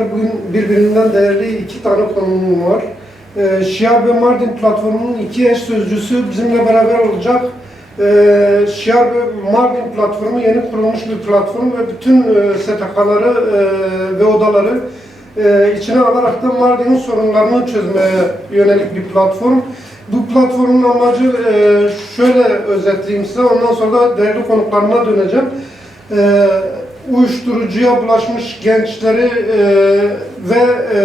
Bugün birbirinden değerli iki tane konuğum var. Ee, Şiar ve Mardin platformunun iki eş sözcüsü bizimle beraber olacak. Ee, Şiar ve Mardin platformu yeni kurulmuş bir platform ve bütün e, STK'ları e, ve odaları e, içine alarak da Mardin'in sorunlarını çözmeye yönelik bir platform. Bu platformun amacı e, şöyle özetleyeyim size, ondan sonra da değerli konuklarına döneceğim. E, uyuşturucuya bulaşmış gençleri e, ve e,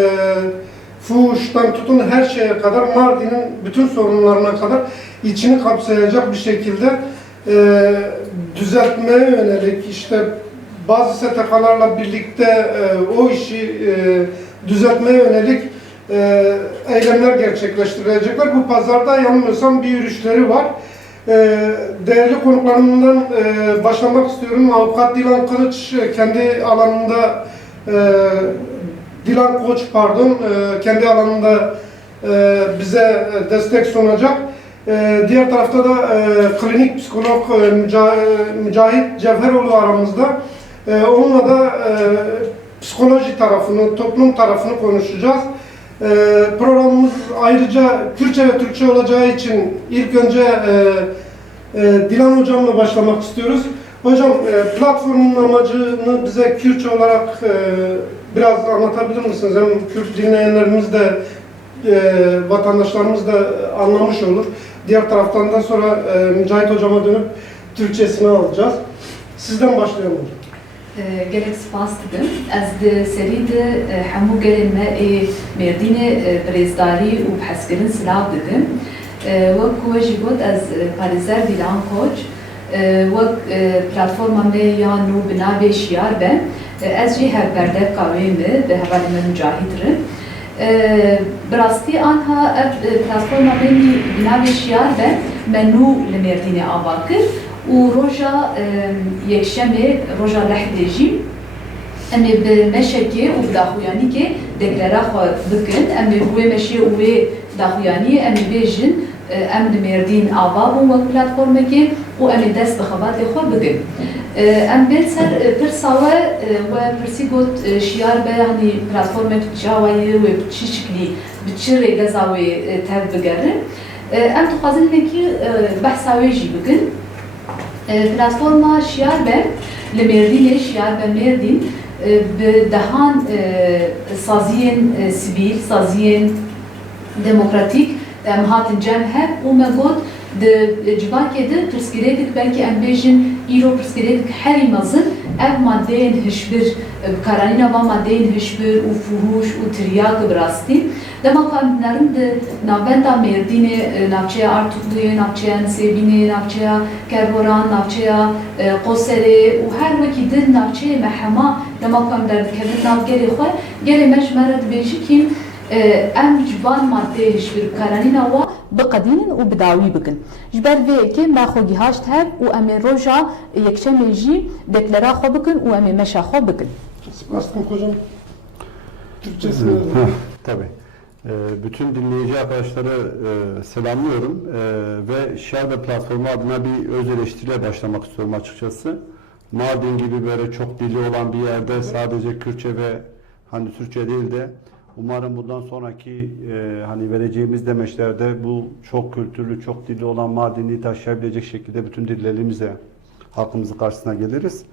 fuhuştan tutun her şeye kadar Mardin'in bütün sorunlarına kadar içini kapsayacak bir şekilde e, düzeltmeye yönelik işte bazı STK'larla birlikte e, o işi e, düzeltmeye yönelik e, eylemler gerçekleştirilecekler. Bu pazarda yanılmıyorsam bir yürüyüşleri var. E, değerli konuklarımdan e, başlamak istiyorum. Avukat Dilan Kılıç e, kendi alanında e, Dilan Koç pardon kendi alanında bize destek sunacak. Diğer tarafta da klinik psikolog Müca- Mücahit Cevheroğlu aramızda. Onunla da psikoloji tarafını, toplum tarafını konuşacağız. E, programımız ayrıca Kürtçe ve Türkçe olacağı için ilk önce e, e, Dilan Hocam'la başlamak istiyoruz. Hocam e, platformun amacını bize Kürtçe olarak e, biraz anlatabilir misiniz? Hem Kürt dinleyenlerimiz de e, vatandaşlarımız da anlamış olur. Diğer taraftan da sonra e, Mücahit Hocam'a dönüp Türkçesini alacağız. Sizden başlayalım hocam. Gelek spas dikim ez di serî de hemû gelên me ê mêrdînê birêzdarî û bihezkirin silav dikim wek we jî got ez parêzer Dîlan Koç. Wek platforma me ya nû bi navê şiyar be. Ez jî hevberdevka wê me bi hevalê me Mücahîd rim bi rastî anha ev platforma me bi navê şiyar be me nû li mêrdînê ava kir û roja yekşemê roja lehdê jî em ê bi meşekê û bi daxuyanîkê deklera xwe bikin em ê bi wê meşê û wê daxuyaniyê em ê bêjin em li mêrdîn ava bûn wek platformekê û em ê dest bi xebatê xwe bikin em bên ser be Mêrdîn bi dehan saziyên sivîl, saziyên demokratîk em hatin cem hev û me got di civakê de pirsgirêdik belkî em bêjin îro pirsgirêdik herî mezin ev maddeyên hişbir karanîna va maddeyên hişbir û fuhuş û tiryak bi dema ku em nerin di navbenda Mêrdînê navçeya Artukluyê, navçeya Nisêbînê, navçeya Kerboran, navçeya Qoserê û her wekî din navçeyê me hema dema ku em derdikevin nav gelê xwe gelê me ji me re dibêjî kî em ji van maddeyê hişbir karanîna wa biqedînin û bidawî bikin. Ji ber vê yekê me xwe gihaşt hev û em ê roja yekşemê jî deklera xwe bikin û em ê meşa xwe bikin. Tabii. Ee, Bütün dinleyici arkadaşları e, selamlıyorum Ee, ve Şerbe platformu adına bir öz eleştiriyle başlamak istiyorum açıkçası. Mardin gibi böyle çok dili olan bir yerde sadece Kürtçe ve hani Türkçe değil de umarım bundan sonraki e, hani vereceğimiz demeçlerde bu çok kültürlü, çok dili olan Mardin'i taşıyabilecek şekilde bütün dillerimizle halkımızın karşısına geliriz.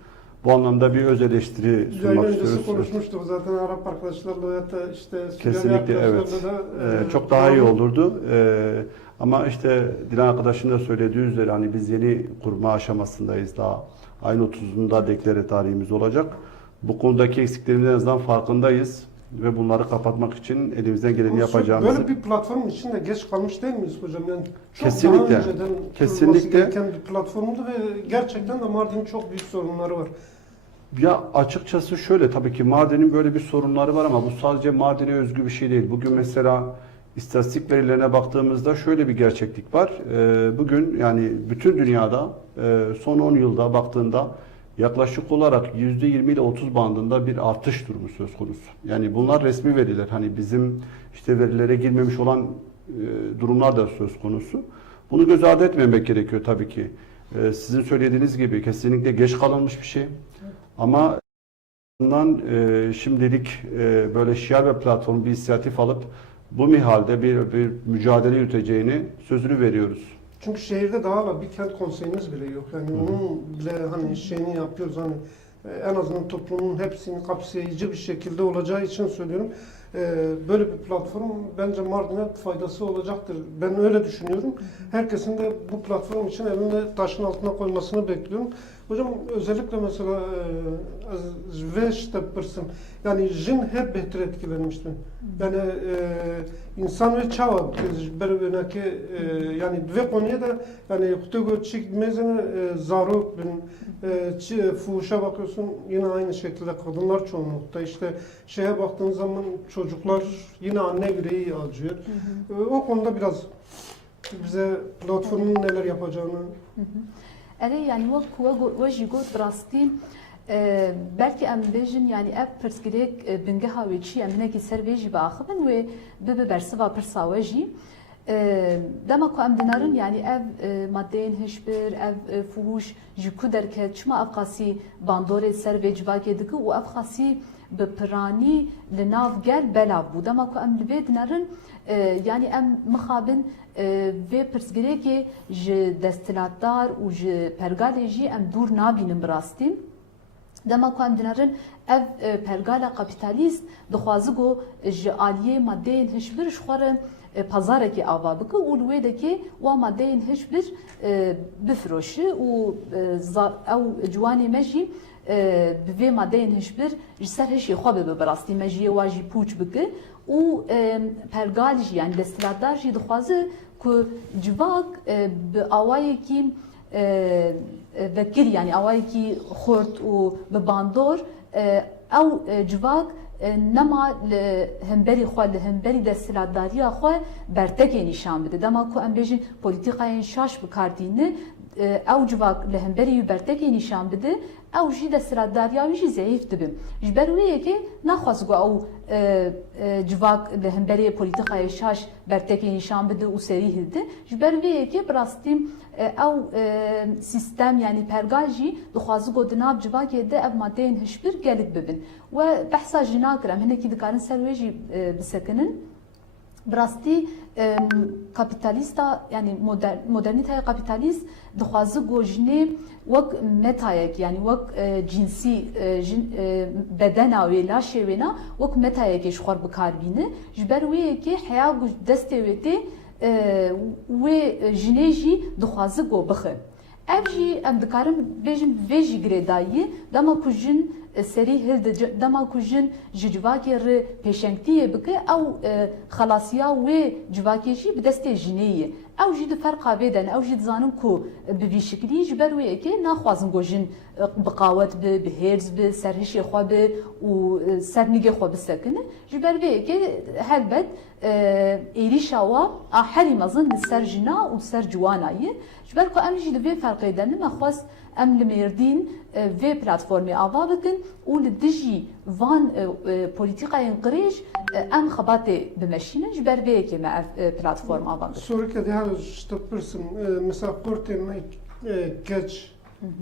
Bu anlamda bir öz eleştiri Yayın sunmak öncesi istiyoruz. konuşmuştuk zaten Arap arkadaşlarla ya da işte Süryani Kesinlikle evet. da Ee, e, çok daha iyi olurdu. Ee, ama işte Dilan arkadaşın da söylediği üzere hani biz yeni kurma aşamasındayız daha. Ayın 30'unda deklare tarihimiz olacak. Bu konudaki eksiklerimizin en azından farkındayız ve bunları kapatmak için elimizden geleni Bu yapacağımızı Böyle bir platform içinde geç kalmış değil miyiz hocam? Yani çok Kesinlikle. daha önceden Kesinlikle. gereken bir platformdu ve gerçekten de Mardin'in çok büyük sorunları var. Ya açıkçası şöyle tabii ki Mardin'in böyle bir sorunları var ama bu sadece Mardin'e özgü bir şey değil. Bugün mesela istatistik verilerine baktığımızda şöyle bir gerçeklik var. Ee, bugün yani bütün dünyada e, son 10 yılda baktığında yaklaşık olarak %20 ile 30 bandında bir artış durumu söz konusu. Yani bunlar resmi veriler. Hani bizim işte verilere girmemiş olan e, durumlar da söz konusu. Bunu göz ardı etmemek gerekiyor tabii ki. Ee, sizin söylediğiniz gibi kesinlikle geç kalınmış bir şey. Ama Bundan e, şimdilik e, böyle şiar ve platform bir inisiyatif alıp bu mihalde bir, bir mücadele yürüteceğini sözünü veriyoruz. Çünkü şehirde daha var. Bir kent konseyimiz bile yok. Yani onun bile hani şeyini yapıyoruz hani e, en azından toplumun hepsini kapsayıcı bir şekilde olacağı için söylüyorum. E, Böyle bir platform bence Mardin'e faydası olacaktır. Ben öyle düşünüyorum. Herkesin de bu platform için elini taşın altına koymasını bekliyorum. Hocam özellikle mesela e, ve işte pırsın. Yani jin hep beter etkilenmiştim. Yani e, insan ve çava berbenaki e, yani dve konuya da yani kutugo çik mezene e, zarok bin e, çi- fuhuşa bakıyorsun yine aynı şekilde kadınlar çoğunlukta. İşte şeye baktığın zaman çocuklar yine anne yüreği acıyor. E, o konuda biraz bize platformun neler yapacağını Ere yani wek ku we jî got bi rastî e, belkî em bêjin yani ev pirsgirêk e, bingeha wê çi em hinekî ser vê jî biaxivin wê bibe bersiva pirsa we jî E, dema ku em dinarin yani ev e, maddeyên hişbir ev e, fuhuş ji ku derket çima ev qasî bandorê ser vê civakê dike û ev qasî bi piranî li nav gel belav bû dema ku em li vê dinarin e, yani em mixabin vê pirsgirêkê ji destilatdar û ji pergalê jî em dûr nabînin bi rastî. Dema ku em dinarin ev pergala kapitalîst dixwazi got ji aliyê maddeyên hişbir ji xwe e, pazarekê ava li wê dekê wa maddeyên hişbir e, bifroşi û e, ew ciwanê me jî bi vê maddeyên hişbir ji ser hişê xwe bibe bi rastî me jî wa jî pûç bike. Û pergal jî yani destilatdar jî dixwaze ku civak bi awayekî vekir yani awayekî xurt û bi bandor ew civak e, nema li hemberî xwe li hemberî destilatdariya xwe bertekê nîşan bide. Dema ku em bêjin ew civak li hemberî wî bertekê nîşan bide ew jî destilatdariya wî jî zêîf dibin ji ber wê yekê naxwaz got ew e, e, civak li hemberî polîtîkayê şaş bertekê nîşan bide û serî hildi ji ber vê yekê bi rastî e, ew sistem yani pergal jî dixwazi got di nav civakê de ev maddeyên hişbir gelik bibin. We behsa jî nakirim براستی کاپیتالیستا یعنی مدر مدرنیته کاپیتالیست دخوازه گوجنه وک متایک یعنی وک جنسی جن بدن اوی لا شوینا وک متایکش خور بکار بینه جبر وی کی حیا گوج دسته ویته و جنیجی دخوازه گو بخه ev jî em dikarin bêjin vê jî girêdayî dema ku jin e, serî hil di dema ku jin ji civakê re pêşengtiyê bike ew e, xelasiya wê civakê jî bi destê jinê ye ew jî di ferqa vê de ne ew jî dizanin ku e, bi vî şiklî ji ber wê yekê naxwazin got jin e, bi qawet bi bi hêrz bi serhişê xwe bi û e, sernîgê xwe bisekine ji ber vê yekê helbet e, êrîşa û ji e, vê platformê ava bikin û li dijî van e, e, polîtîkayên qirêj e, em xebatê bimeşînin ji ber vê yekê me ev platform ava bikin. Sonraki de her işte pırsın mesela kurtun geç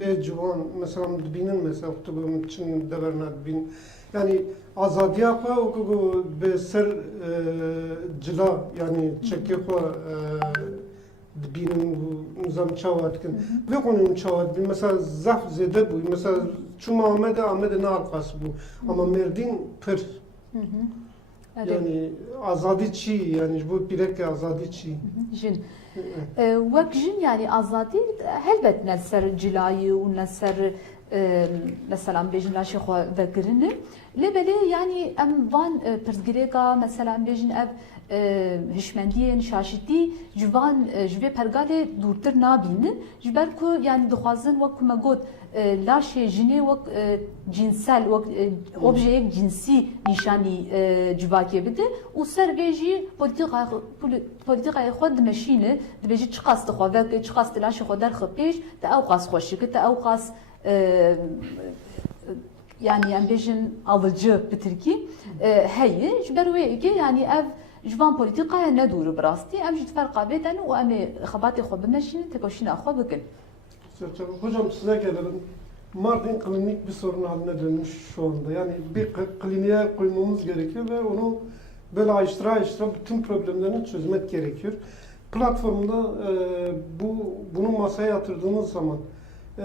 ve civan mesela dibinin mesela kutubun için deverna bin yani azadiya kwa o ku be ser cila yani çeki kwa dibinin bu çavat kin ve konum çavat bin mesela zaf zede bu. Mesela çuma Ahmet Ahmet ne arkası bu? Ama merdin pır Evet. yani azadi çi yani bu birek azadi çi. Jin. E, Wek jin yani azadî helbet ne ser cilayî û ne ser e, mesela em bêjin laşê xwe vekirine lê belê yani em van e, pirsgirêka mesela em bêjin ev yani dixwazin wek ku me got e, laşê jinê wek e, cinsel wek e, objeyek cinsî nîşanî e, civakê bide. Û ser vê jî polîtîka polîtîkayê xwe dimeşîne dibêjî çi qas dixwe veke çi qas di laşê xwe derxe pêş te ew qas xweşike te ew qas e, yani em bêjin alıcı bi Tirkî e, heye ji ber wê yekê yani ev bi rastî em jî ferqa bêdin û em ê xebatê xwe bimeşînin tekoşîna xwe bikin. Hocam size gelelim. Mardin klinik bir sorun haline dönmüş şu anda. Yani bir kliniğe koymamız gerekiyor ve onu böyle ayrıştıra ayrıştıra bütün problemlerini çözmek gerekiyor. Platformda e, bu bunu masaya yatırdığınız zaman e,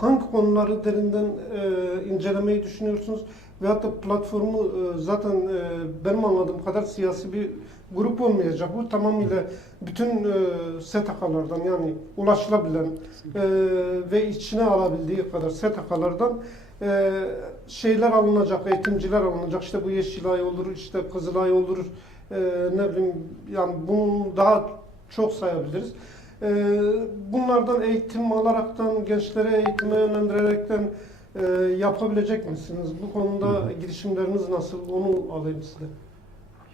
hangi konuları derinden e, incelemeyi düşünüyorsunuz? Veyahut da platformu e, zaten e, benim anladığım kadar siyasi bir grup olmayacak. Bu tamamıyla bütün e, STK'lardan yani ulaşılabilen ve içine alabildiği kadar STK'lardan şeyler alınacak, eğitimciler alınacak. İşte bu Yeşilay olur, işte Kızılay olur, ne bileyim yani bunun daha çok sayabiliriz. Bunlardan eğitim alaraktan, gençlere eğitime yönlendirerekten e, yapabilecek misiniz? Bu konuda girişimleriniz nasıl? Onu alayım size.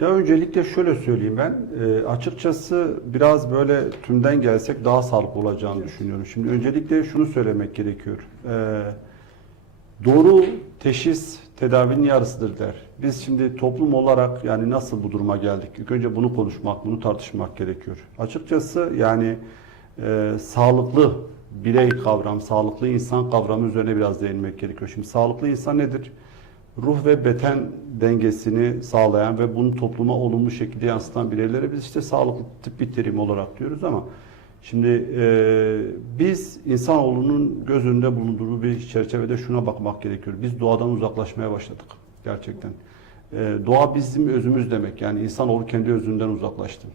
Ya öncelikle şöyle söyleyeyim ben. e, açıkçası biraz böyle tümden gelsek daha sağlıklı olacağını düşünüyorum. Şimdi öncelikle şunu söylemek gerekiyor. E, doğru teşhis tedavinin yarısıdır der. Biz şimdi toplum olarak yani nasıl bu duruma geldik? İlk önce bunu konuşmak, bunu tartışmak gerekiyor. Açıkçası yani e, sağlıklı birey kavram, sağlıklı insan kavramı üzerine biraz değinmek gerekiyor. Şimdi sağlıklı insan nedir? ruh ve beden dengesini sağlayan ve bunu topluma olumlu şekilde yansıtan bireylere biz işte sağlıklı tıp bir terim olarak diyoruz ama şimdi e, biz insanoğlunun göz önünde bulunduğu bir çerçevede şuna bakmak gerekiyor. Biz doğadan uzaklaşmaya başladık gerçekten. E, doğa bizim özümüz demek yani insanoğlu kendi özünden uzaklaştı.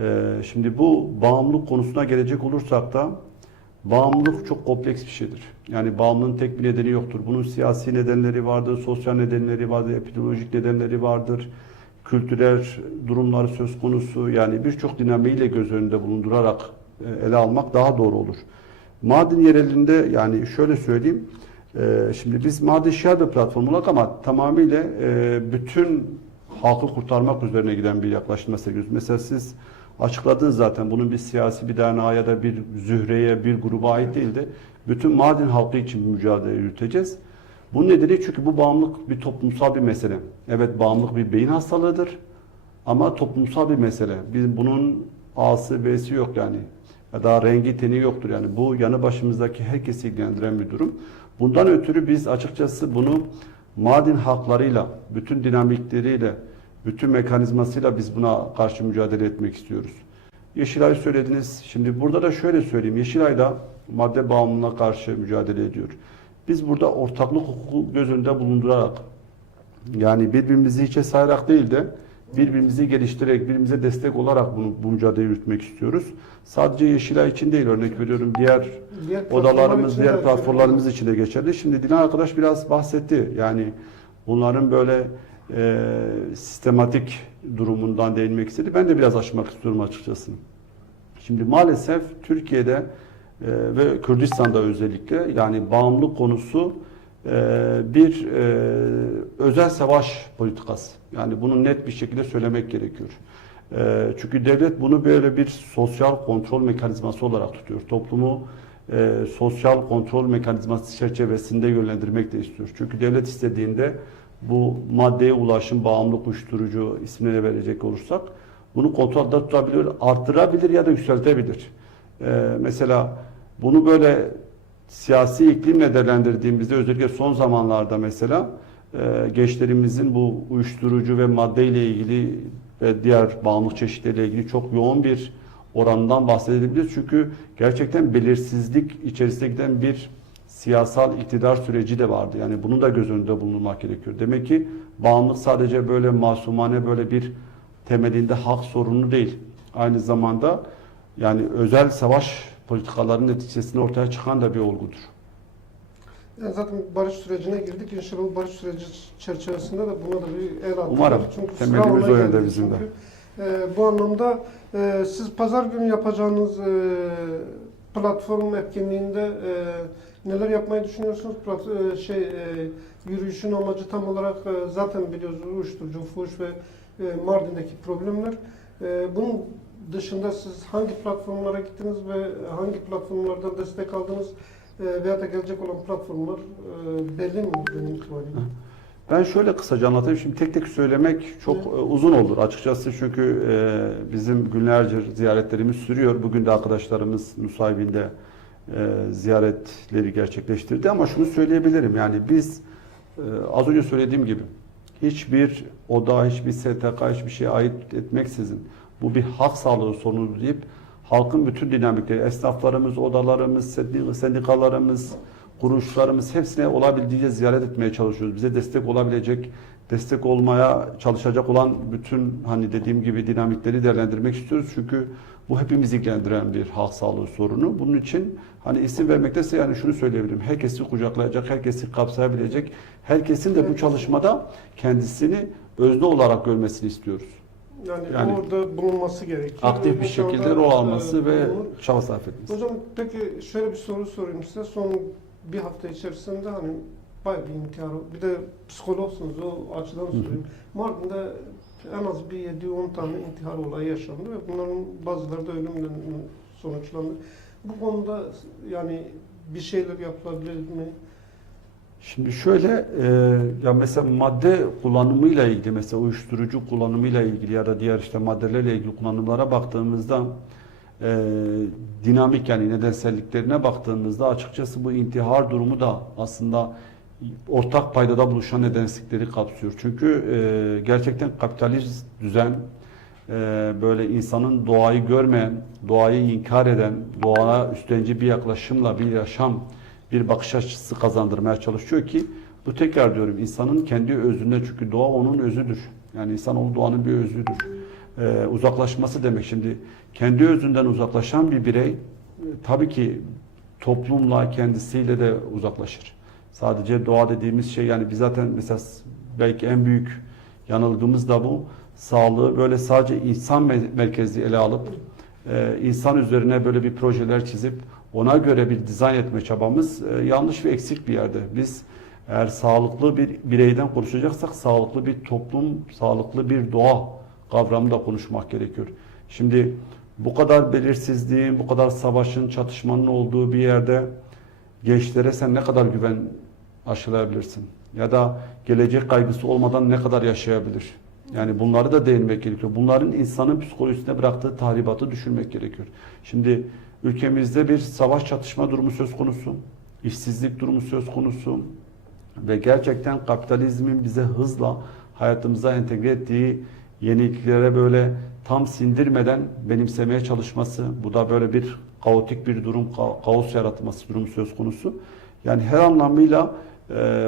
E, şimdi bu bağımlılık konusuna gelecek olursak da Bağımlılık çok kompleks bir şeydir. Yani bağımlılığın tek bir nedeni yoktur. Bunun siyasi nedenleri vardır, sosyal nedenleri vardır, epidemiolojik nedenleri vardır, kültürel durumları söz konusu. Yani birçok dinamiğiyle göz önünde bulundurarak e, ele almak daha doğru olur. Mardin yerelinde yani şöyle söyleyeyim, e, şimdi biz Mardin Şihabe platformu olarak ama tamamıyla e, bütün halkı kurtarmak üzerine giden bir yaklaşım sergiliyoruz. Mesela siz açıkladınız zaten bunun bir siyasi bir derneğe da bir zühreye, bir gruba ait değil de bütün Mardin halkı için bir mücadele yürüteceğiz. Bu nedeni çünkü bu bağımlılık bir toplumsal bir mesele. Evet bağımlılık bir beyin hastalığıdır ama toplumsal bir mesele. Biz bunun A'sı B'si yok yani. Ya da rengi teni yoktur yani. Bu yanı başımızdaki herkesi ilgilendiren bir durum. Bundan ötürü biz açıkçası bunu Mardin halklarıyla, bütün dinamikleriyle, bütün mekanizmasıyla biz buna karşı mücadele etmek istiyoruz. Yeşilay söylediniz. Şimdi burada da şöyle söyleyeyim. Yeşilay da madde bağımlılığına karşı mücadele ediyor. Biz burada ortaklık hukuku göz önünde bulundurarak yani birbirimizi hiçe sayarak değil de birbirimizi geliştirerek, birbirimize destek olarak bunu, bu mücadeleyi yürütmek istiyoruz. Sadece Yeşilay için değil örnek veriyorum diğer Diğer odalarımız, diğer platformlarımız için de geçerli. Şimdi Dilan arkadaş biraz bahsetti. Yani bunların böyle e, sistematik durumundan değinmek istedi. Ben de biraz açmak istiyorum açıkçası. Şimdi maalesef Türkiye'de e, ve Kürdistan'da özellikle yani bağımlılık konusu e, bir e, özel savaş politikası. Yani bunu net bir şekilde söylemek gerekiyor. E, çünkü devlet bunu böyle bir sosyal kontrol mekanizması olarak tutuyor. Toplumu e, sosyal kontrol mekanizması çerçevesinde yönlendirmek de istiyor. Çünkü devlet istediğinde bu maddeye ulaşım, bağımlılık uyuşturucu ismini verecek olursak bunu kontrolde tutabilir, arttırabilir ya da yükseltebilir. Ee, mesela bunu böyle siyasi iklimle değerlendirdiğimizde özellikle son zamanlarda mesela e, gençlerimizin bu uyuşturucu ve maddeyle ilgili ve diğer bağımlılık çeşitleriyle ilgili çok yoğun bir orandan bahsedebiliriz. Çünkü gerçekten belirsizlik içerisinde giden bir siyasal iktidar süreci de vardı. Yani bunu da göz önünde bulundurmak gerekiyor. Demek ki bağımlılık sadece böyle masumane böyle bir temelinde hak sorunu değil. Aynı zamanda yani özel savaş politikalarının neticesinde ortaya çıkan da bir olgudur. Yani zaten barış sürecine girdik. İnşallah bu barış süreci çerçevesinde de buna da bir el atılır. Umarım. Çünkü ona o yönde bizim de. Ee, bu anlamda e, siz pazar günü yapacağınız e, platform etkinliğinde e, neler yapmayı düşünüyorsunuz? E, şey e, yürüyüşün amacı tam olarak e, zaten biliyoruz uyuşturucu, fuhuş ve Mardin'deki problemler. Bunun dışında siz hangi platformlara gittiniz ve hangi platformlardan destek aldınız? Veya da gelecek olan platformlar belli mi benim itibariyle? Ben şöyle kısaca anlatayım. Şimdi tek tek söylemek çok e, uzun olur açıkçası çünkü bizim günlerce ziyaretlerimiz sürüyor. Bugün de arkadaşlarımız Nusaybin'de e, ziyaretleri gerçekleştirdi. Ama şunu söyleyebilirim yani biz e, az önce söylediğim gibi hiçbir oda, hiçbir STK, hiçbir şeye ait etmeksizin bu bir halk sağlığı sorunu deyip halkın bütün dinamikleri, esnaflarımız, odalarımız, sendi- sendikalarımız, kuruluşlarımız hepsine olabildiğince ziyaret etmeye çalışıyoruz. Bize destek olabilecek, destek olmaya çalışacak olan bütün hani dediğim gibi dinamikleri değerlendirmek istiyoruz. Çünkü bu hepimizi ilgilendiren bir halk sağlığı sorunu. Bunun için hani isim vermekte yani şunu söyleyebilirim. Herkesi kucaklayacak, herkesi kapsayabilecek, herkesin de bu çalışmada kendisini özne olarak görmesini istiyoruz. Yani, Yani orada bulunması gerekiyor. Aktif bir şekilde rol alması e, ve bulunur. çaba sarf etmesi. Hocam peki şöyle bir soru sorayım size. Son bir hafta içerisinde hani bayağı bir intihar, bir de psikologsunuz o açıdan sorayım. Mardin'de en az bir 7-10 tane intihar olayı yaşandı ve bunların bazıları da ölümle sonuçlandı. Bu konuda yani bir şeyler yapılabilir mi? Şimdi şöyle e, ya mesela madde kullanımıyla ilgili mesela uyuşturucu kullanımıyla ilgili ya da diğer işte maddelerle ilgili kullanımlara baktığımızda e, dinamik yani nedenselliklerine baktığımızda açıkçası bu intihar durumu da aslında ortak paydada buluşan nedensellikleri kapsıyor. Çünkü e, gerçekten kapitalist düzen e, böyle insanın doğayı görmeyen, doğayı inkar eden, doğaya üstlenci bir yaklaşımla bir yaşam, bir bakış açısı kazandırmaya çalışıyor ki bu tekrar diyorum insanın kendi özünde çünkü doğa onun özüdür. Yani insanoğlu doğanın bir özüdür. Ee, uzaklaşması demek şimdi kendi özünden uzaklaşan bir birey e, tabii ki toplumla kendisiyle de uzaklaşır. Sadece doğa dediğimiz şey yani biz zaten mesela belki en büyük yanıldığımız da bu. Sağlığı böyle sadece insan me- merkezli ele alıp e, insan üzerine böyle bir projeler çizip ona göre bir dizayn etme çabamız e, yanlış ve eksik bir yerde. Biz eğer sağlıklı bir bireyden konuşacaksak sağlıklı bir toplum, sağlıklı bir doğa kavramı da konuşmak gerekiyor. Şimdi bu kadar belirsizliğin, bu kadar savaşın, çatışmanın olduğu bir yerde gençlere sen ne kadar güven aşılayabilirsin? Ya da gelecek kaygısı olmadan ne kadar yaşayabilir? Yani bunları da değinmek gerekiyor. Bunların insanın psikolojisine bıraktığı tahribatı düşünmek gerekiyor. Şimdi ülkemizde bir savaş çatışma durumu söz konusu, işsizlik durumu söz konusu ve gerçekten kapitalizmin bize hızla hayatımıza entegre ettiği yeniliklere böyle tam sindirmeden benimsemeye çalışması, bu da böyle bir kaotik bir durum, ka- kaos yaratması durumu söz konusu. Yani her anlamıyla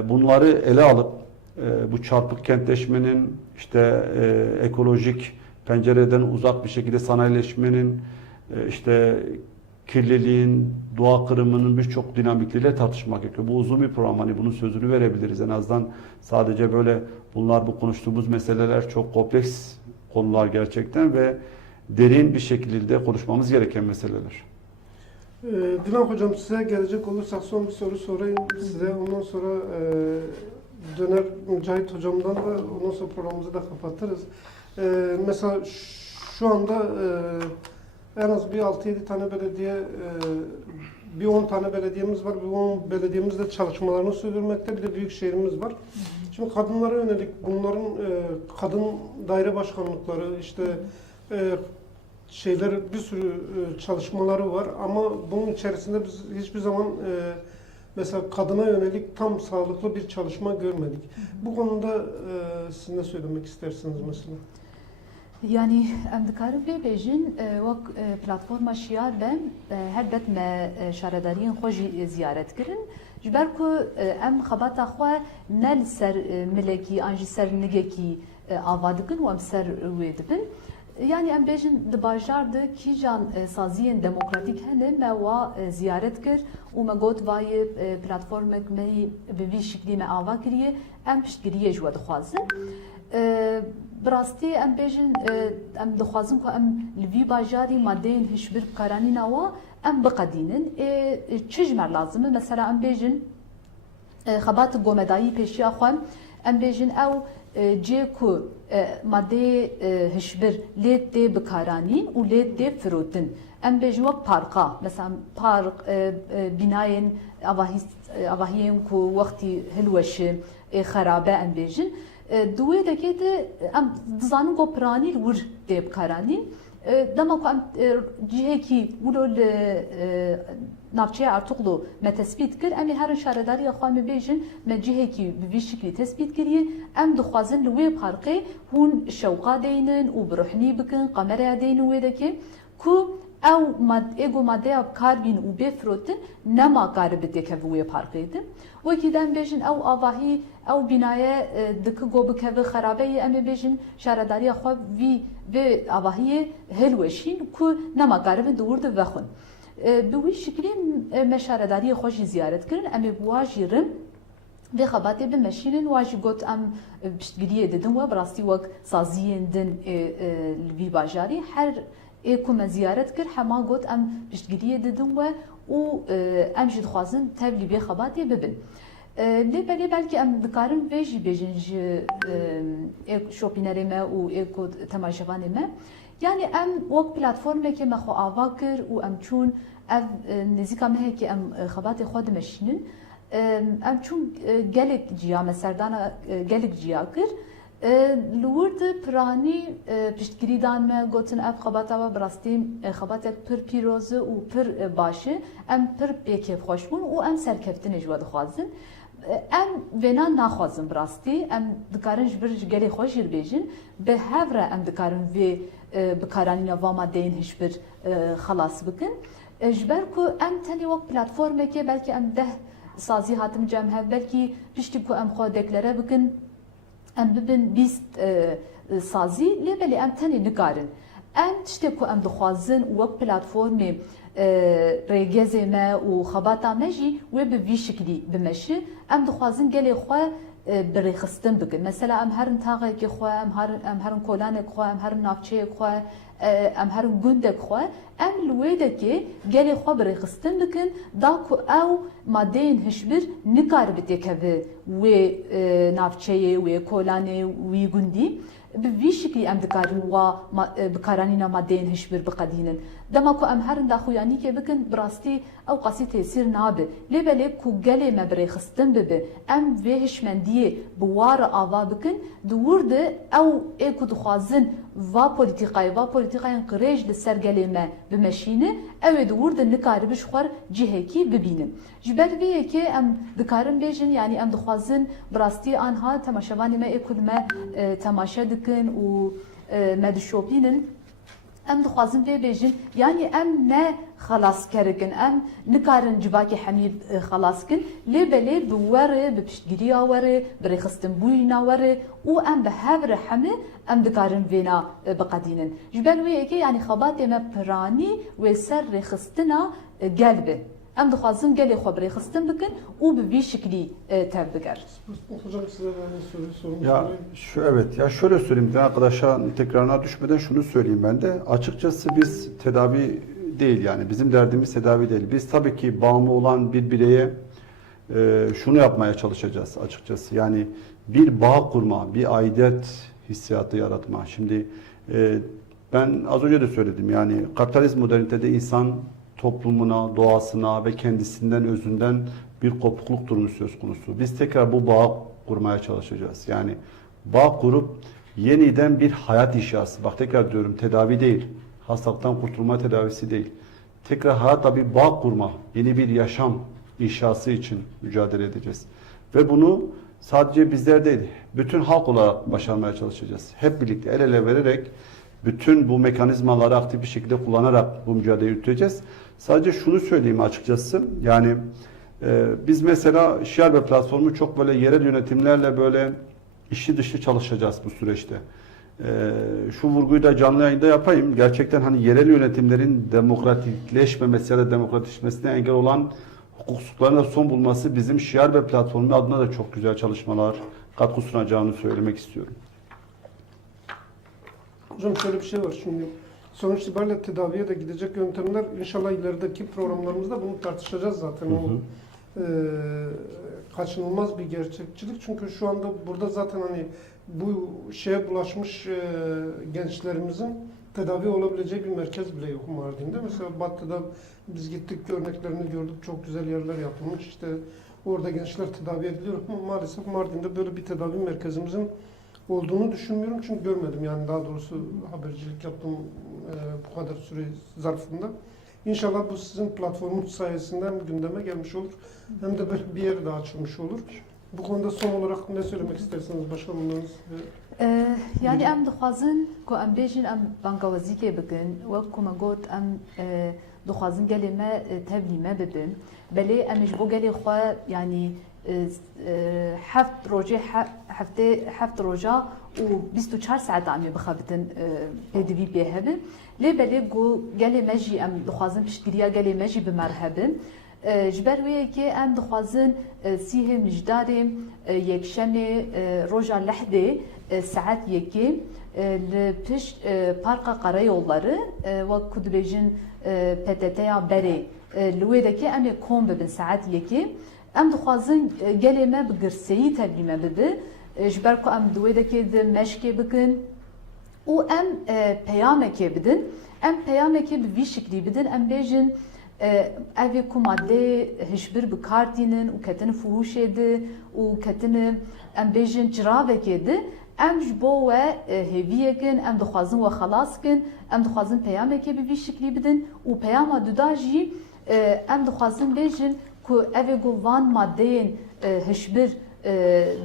bunları ele alıp e, bu çarpık kentleşmenin işte e, ekolojik pencereden uzak bir şekilde sanayileşmenin e, işte kirliliğin, doğa kırımının birçok dinamikleriyle tartışmak gerekiyor. Bu uzun bir program. Hani bunun sözünü verebiliriz. En azından sadece böyle bunlar bu konuştuğumuz meseleler çok kompleks konular gerçekten ve derin bir şekilde konuşmamız gereken meseleler. Ee, Dilan Hocam size gelecek olursak son bir soru sorayım size. Ondan sonra e, döner Mücahit Hocam'dan da ondan sonra programımızı da kapatırız. Ee, mesela şu anda e, en az bir 6-7 tane belediye, e, bir 10 tane belediyemiz var. Bir 10 belediyemiz de çalışmalarını sürdürmekte. Bir de büyük şehrimiz var. Şimdi kadınlara yönelik bunların e, kadın daire başkanlıkları, işte e, şeyler bir sürü e, çalışmaları var ama bunun içerisinde biz hiçbir zaman e, mesela kadına yönelik tam sağlıklı bir çalışma görmedik. Bu konuda e, siz ne söylemek istersiniz mesela? Pê bêjin wek platforma şiyar be her det me şaredariyên xwe jî ziyaret kirin ji ber ku em xebata xwe ne ser milekî an ser nigekî ava dikin û em ser wê yani em bêjin di bajar de kîjan saziyên demokratîk hene me wa ziyaret kir. Û me got vayê platformek me bi vî şiklî me ava kiriye em piştgiriyê ji we dixwazin. Bi rastî em bêjin em dixwazin ku em li vî bajarî madeyên hişbir bikaranîna wa em biqedînin. Çi ji me lazim e mesela em bêjin xebat gomedayî pêşiya xwe em bêjin ew cê ku madeyê hişbir lê tê bikaranîn û lê tê firotin em bêjin wek parka mesela park bînayên avahiyên ku wextî hilweşi xerabe em bêjin دوێ دەکێت ئەم دزانم گۆ پرانی ور دێ بکارانی دما کو ام جهکی ولو ل نافچه ارتقلو ما تثبیت کر ام هر شارداری خو م بیجن ما جهکی به شکلی تثبیت کریه ام دخوازن لوی پارقه هون شوقا دینن و بروحنی بکن قمره دین و دکه کو او ماد ایگو ماده اب کار بین و بفروتن نما کار بده که وی پارقه دم و کی دم بیجن او آواهی او بنایه دک گو بکه و خرابه ام بیجن شارداری خو وی ve avahiye helweşin ku nema garibin durdurdu ve xun. Bi wî şeklî meşaredariyê xwe jî ziyaret kirin em ê bi wa jî rin vê xebatê bi meşînin wa jî got em piştgiriyê didin we bi rastî wek saziyên din li vî bajarî her ê ku me ziyaret kir hema got em piştgiriyê didin we û em jî dixwazin tev li vê xebatê bibin. Lê wek platformekê me xwe ava kir û em çûn ev nêzîka me hekî em xebatê xwe dimeşînin. Em çûn gelek ciya me serdana gelek ciya kir. Li wir de piranî dan me gotin ev xebata we bi rastî xebatek pir pîroz û pir baş e em pir pêkevxweş bûn û em serkeftinê ji we dixwazin em vêna naxwazin rastî em dikarin ji bir ji gelê xwe jî bêjin bi hev re em dikarin vê bikaranîna va madeyên hişbir xelas bikin. Ji ber ku em tenê wek platformekê belkî em deh sazî hatim cem hev belkî piştî ku em xwe deklare bikin. Em bibin bîst sazî lê belê em tenê nikarin. Em rêgezê me û xebata me jî wê bi vî şiklî bimeşi em dixwazin gelê xwe birêxistin bikin mesela em herin taxekê xwe em herin kolanek xwe em herin navçeyê xwe em herin gundek xwe em li wê dekê gelê xwe birêxistin bikin da ku ew madeyên hişbir nikare bi têkeve wê navçeyê wê kolanê wî gundî bi vî şiklî em dikarin wa bikaranîna madeyên hişbir biqedînin herin daxuyanîkê bikin bi rastî ew qasî tesîr nabe lê belê ku gelê me birêxistin bibe em vê hişmendiyê bi war ava bikin di wir de ew ê ku dixwazin va polîtîqayê va polîtîqayên qirêj li ser gelê me bimeşîne ew ê di wir de nikaribin ji xwe cihekî bibînin ji ber vê yekê em dikarin bêjin yanî em dixwazin bi rastî anha temaşevanê me ê ku me temaşe dikin û me dişopînin em dixwazin vê bêjin. Yanî em ne xelas kerikin em nikarin civakê hemî xelas kin. Lê belê bi werê bi piştgiriya werê bi rêxistinbûyîna werê. Û em bi hev re hemî em dikarin vêna biqedînin ji ber wê yekê yanî xebatê me piranî wê ser rêxistina gel be em dixwazin gelê xwe birêxistin bikin û bi vî şiklî tev biger. Hocam size ben soru sormak Ya şu evet ya şöyle söyleyeyim bir arkadaşa tekrarına düşmeden şunu söyleyeyim ben de açıkçası biz tedavi değil yani bizim derdimiz tedavi değil. Biz tabii ki bağımlı olan bir bireye e, şunu yapmaya çalışacağız açıkçası. Yani bir bağ kurma, bir aidet hissiyatı yaratma. Şimdi e, ben az önce de söyledim yani kapitalizm modernitede insan toplumuna, doğasına ve kendisinden özünden bir kopukluk durumu söz konusu. Biz tekrar bu bağı kurmaya çalışacağız. Yani bağ kurup yeniden bir hayat inşası. Bak tekrar diyorum tedavi değil. Hastalıktan kurtulma tedavisi değil. Tekrar hayata bir bağ kurma, yeni bir yaşam inşası için mücadele edeceğiz. Ve bunu sadece bizler değil, bütün halk olarak başarmaya çalışacağız. Hep birlikte el ele vererek bütün bu mekanizmaları aktif bir şekilde kullanarak bu mücadeleyi yürüteceğiz. Sadece şunu söyleyeyim açıkçası. Yani e, biz mesela Şiarbe platformu çok böyle yerel yönetimlerle böyle işi dışı çalışacağız bu süreçte. E, şu vurguyu da canlı yayında yapayım. Gerçekten hani yerel yönetimlerin demokratikleşmemesi ya da demokratikleşmesine engel olan hukuksuzluklarına son bulması bizim Şiarbe platformu adına da çok güzel çalışmalar katkı sunacağını söylemek istiyorum. Hocam şöyle bir şey var şimdi. Sonuç itibariyle tedaviye de gidecek yöntemler inşallah ilerideki programlarımızda bunu tartışacağız zaten. Hı hı. O, e, kaçınılmaz bir gerçekçilik. Çünkü şu anda burada zaten hani bu şeye bulaşmış e, gençlerimizin tedavi olabileceği bir merkez bile yok Mardin'de. Mesela Batı'da biz gittik örneklerini gördük. Çok güzel yerler yapılmış. İşte orada gençler tedavi ediliyor ama maalesef Mardin'de böyle bir tedavi merkezimizin olduğunu düşünmüyorum çünkü görmedim yani daha doğrusu habercilik yaptım e, bu kadar süre zarfında. İnşallah bu sizin platformunuz sayesinde hem gündeme gelmiş olur hem de böyle bir yer daha açılmış olur. Bu konuda son olarak ne söylemek isterseniz başkanımlarınız ve يعني ام دخوازن کو ام بیجن ام بانگوازی که بکن و کو من گوت ام دخوازن گلی ما تبلی ما ببن بله امش بو گلی خوا يعني حفت روجه هفته هفت روجا و 24 ساعت عم بخابتن بي دي في بي هبن لي بله جو گلی ماجي ام دخوازن پشتگیریا گلی ماجي بمرحبن جبر وی که ام دخوازن سیه مجدارم یکشنه روژا لحده saat yeki لپش پارک قره yolları و کدبیجن PTT ya beri لویدکی ام کم ببن saat yeki ام دخوازن گلی ما بگرسیی تبلیمه ببه جبر کو ام دویدکی ده مشکی بکن و ام پیامکی بدن ام پیامکی به وی شکلی بدن ام بیجن اوی کو ماده هشبر بکارتینن و کتن فروش ده و کتن ام بیجن جراوه ده ام جبو و هیویکن ام دخوازن و خلاص کن ام دخوازن پیامکی به وی شکلی بدن و پیاما ee, em dixwazin bêjin ku ev ê got van madeyên e, hişbir e,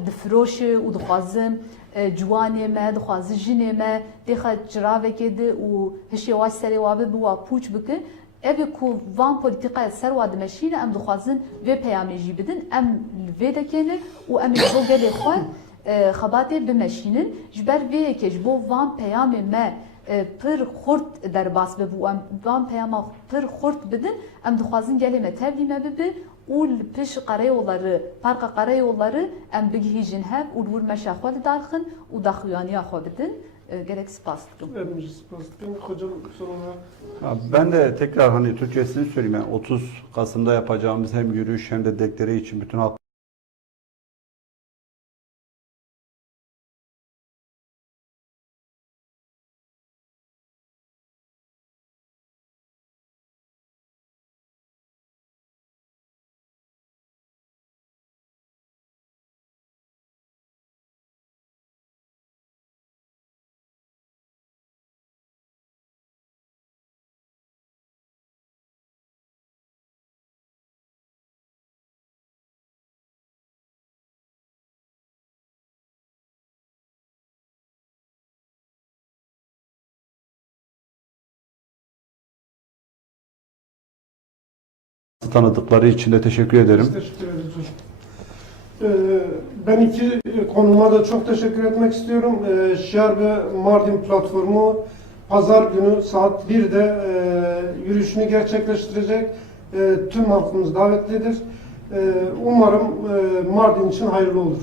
difiroşe û dixwazin e, ciwanê me dixwazin jinê me têxa ciravekê di û hişê wa serê wa bibe wa pûç bikin ev ku van politiqaya ser wa dimeşîne em dixwazin vê peyamê jî bidin em vê dekene û em ê bo gelê xwe xebatê bimeşînin ji ber vê yekê ji bo van peyamê me xurt derbas bibû em van peyama pir xurt bidin em dixwazin gelê me tevlî me li piş qareyolları parka qareyolları em bigihîjin hev li wir meşa xwe li darxin û daxuyaniya xwe bidin spas dikim. Emre Spastik'in hocam son olarak Ha, Ben de tekrar hani Türkçesini söyleyeyim. Yani 30 Kasım'da yapacağımız hem yürüyüş hem de dekleri için bütün halk tanıdıkları için de teşekkür ederim. Ee, Ben iki konuma da çok teşekkür etmek istiyorum. Ee, Şiar ve Mardin platformu pazar günü saat 1'de e, yürüyüşünü gerçekleştirecek. E, Tüm halkımız davetlidir. E, Umarım e, Mardin için hayırlı olur.